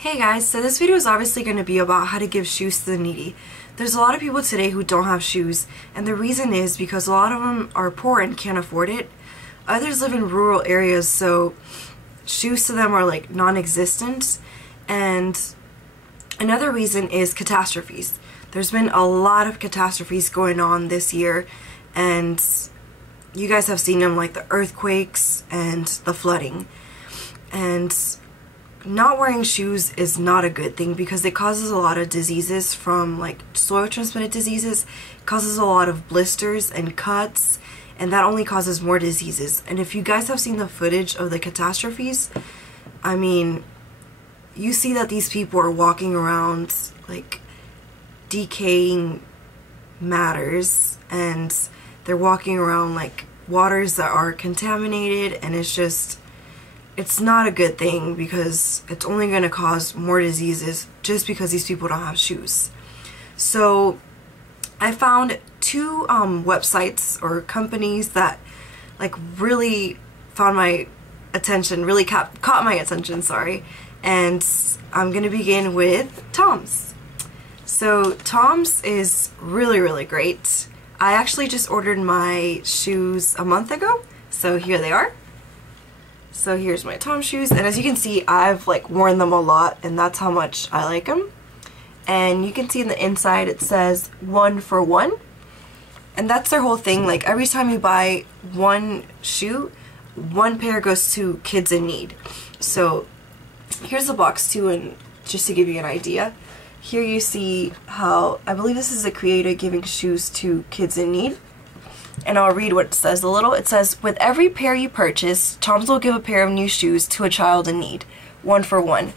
Hey guys, so this video is obviously going to be about how to give shoes to the needy. There's a lot of people today who don't have shoes, and the reason is because a lot of them are poor and can't afford it. Others live in rural areas, so shoes to them are like non-existent. And another reason is catastrophes. There's been a lot of catastrophes going on this year, and you guys have seen them, like the earthquakes and the flooding. And not wearing shoes is not a good thing because it causes a lot of diseases from like soil transmitted diseases. It causes a lot of blisters and cuts, and that only causes more diseases. And if you guys have seen the footage of the catastrophes, I mean, you see that these people are walking around like decaying matters, and they're walking around like waters that are contaminated, and it's not a good thing because it's only going to cause more diseases just because these people don't have shoes. So I found two websites or companies that like really found my attention, really caught my attention, sorry. And I'm going to begin with Tom's. So Tom's is really great. I actually just ordered my shoes a month ago, so here they are. So here's my Tom shoes, and as you can see, I've like worn them a lot, and that's how much I like them. And you can see in the inside it says 1 for 1, and that's their whole thing. Like every time you buy one shoe, one pair goes to kids in need. So here's the box too, and just to give you an idea, here you see how, I believe this is a creator giving shoes to kids in need. And I'll read what it says a little. It says, with every pair you purchase, Tom's will give a pair of new shoes to a child in need. 1 for 1.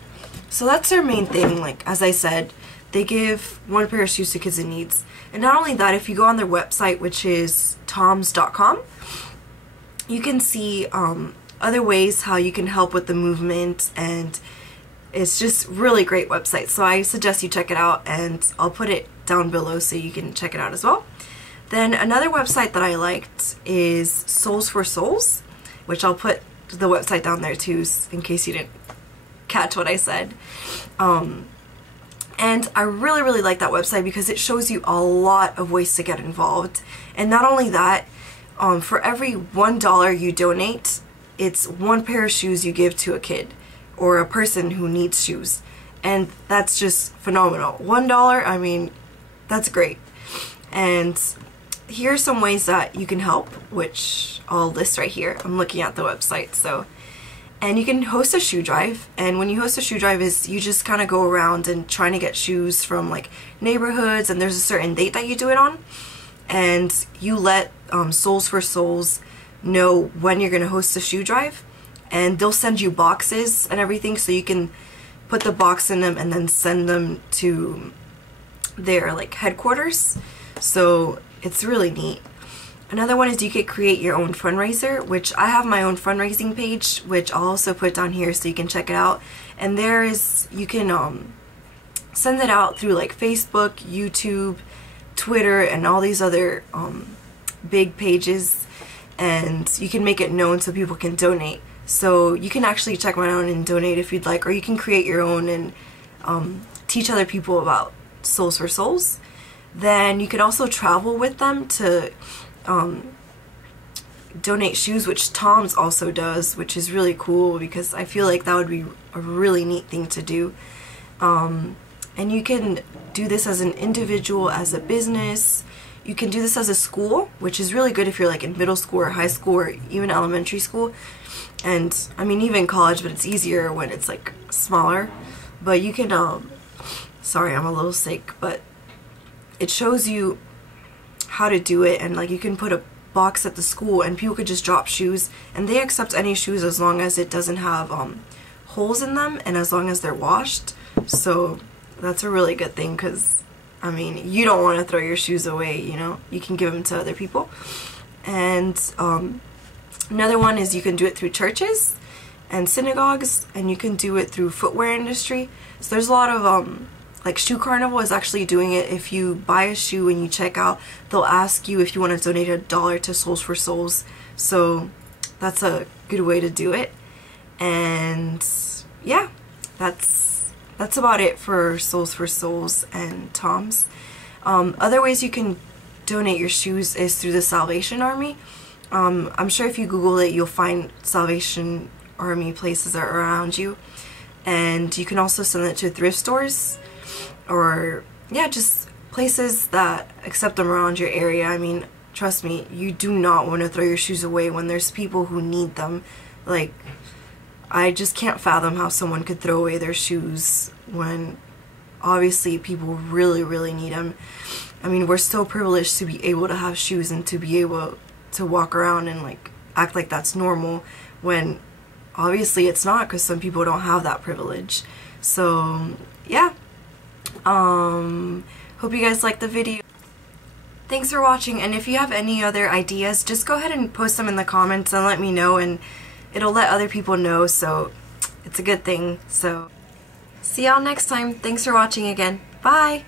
So that's their main thing. Like, as I said, they give one pair of shoes to kids in needs. And not only that, if you go on their website, which is toms.com, you can see other ways how you can help with the movement, and it's just really great website. So I suggest you check it out, and I'll put it down below so you can check it out as well. Then another website that I liked is Soles for Souls, which I'll put the website down there too in case you didn't catch what I said. And I really like that website because it shows you a lot of ways to get involved. And not only that, for every $1 you donate, it's one pair of shoes you give to a kid or a person who needs shoes. And that's just phenomenal. $1, I mean, that's great. And here are some ways that you can help, which I'll list right here. I'm looking at the website. So, and you can host a shoe drive, and when you host a shoe drive is you just kind of go around and trying to get shoes from like neighborhoods, and there's a certain date that you do it on, and you let Soles for Souls know when you're going to host a shoe drive, and they'll send you boxes and everything so you can put the box in them and then send them to their like headquarters. So it's really neat. Another one is you could create your own fundraiser, which I have my own fundraising page, which I'll also put down here so you can check it out. And there is, you can send it out through like Facebook, YouTube, Twitter, and all these other big pages, and you can make it known so people can donate. So you can actually check mine out and donate if you'd like, or you can create your own and teach other people about Soles for Souls. Then you could also travel with them to donate shoes, which Tom's also does, which is really cool because I feel like that would be a really neat thing to do. And you can do this as an individual, as a business. You can do this as a school, which is really good if you're like in middle school or high school or even elementary school. And I mean even college, but it's easier when it's like smaller. But you can, sorry, I'm a little sick, but it shows you how to do it, and like you can put a box at the school and people could just drop shoes, and they accept any shoes as long as it doesn't have holes in them and as long as they're washed. So that's a really good thing because I mean you don't want to throw your shoes away, you know, you can give them to other people. And another one is you can do it through churches and synagogues, and you can do it through footwear industry. So there's a lot of like Shoe Carnival is actually doing it. If you buy a shoe and you check out, they'll ask you if you want to donate $1 to Soles for Souls. So that's a good way to do it. And yeah, that's that's about it for Souls for Souls and Tom's. Other ways you can donate your shoes is through the Salvation Army. I'm sure if you Google it, you'll find Salvation Army places that are around you. And you can also send it to thrift stores, or yeah, just places that accept them around your area. I mean, trust me, you do not want to throw your shoes away when there's people who need them. Like, I just can't fathom how someone could throw away their shoes when obviously people really, really need them. I mean, we're so privileged to be able to have shoes and to be able to walk around and like act like that's normal, when obviously it's not, because some people don't have that privilege. So yeah, hope you guys liked the video. Thanks for watching, and if you have any other ideas, just go ahead and post them in the comments and let me know, and it'll let other people know, so it's a good thing. So see y'all next time. Thanks for watching again. Bye!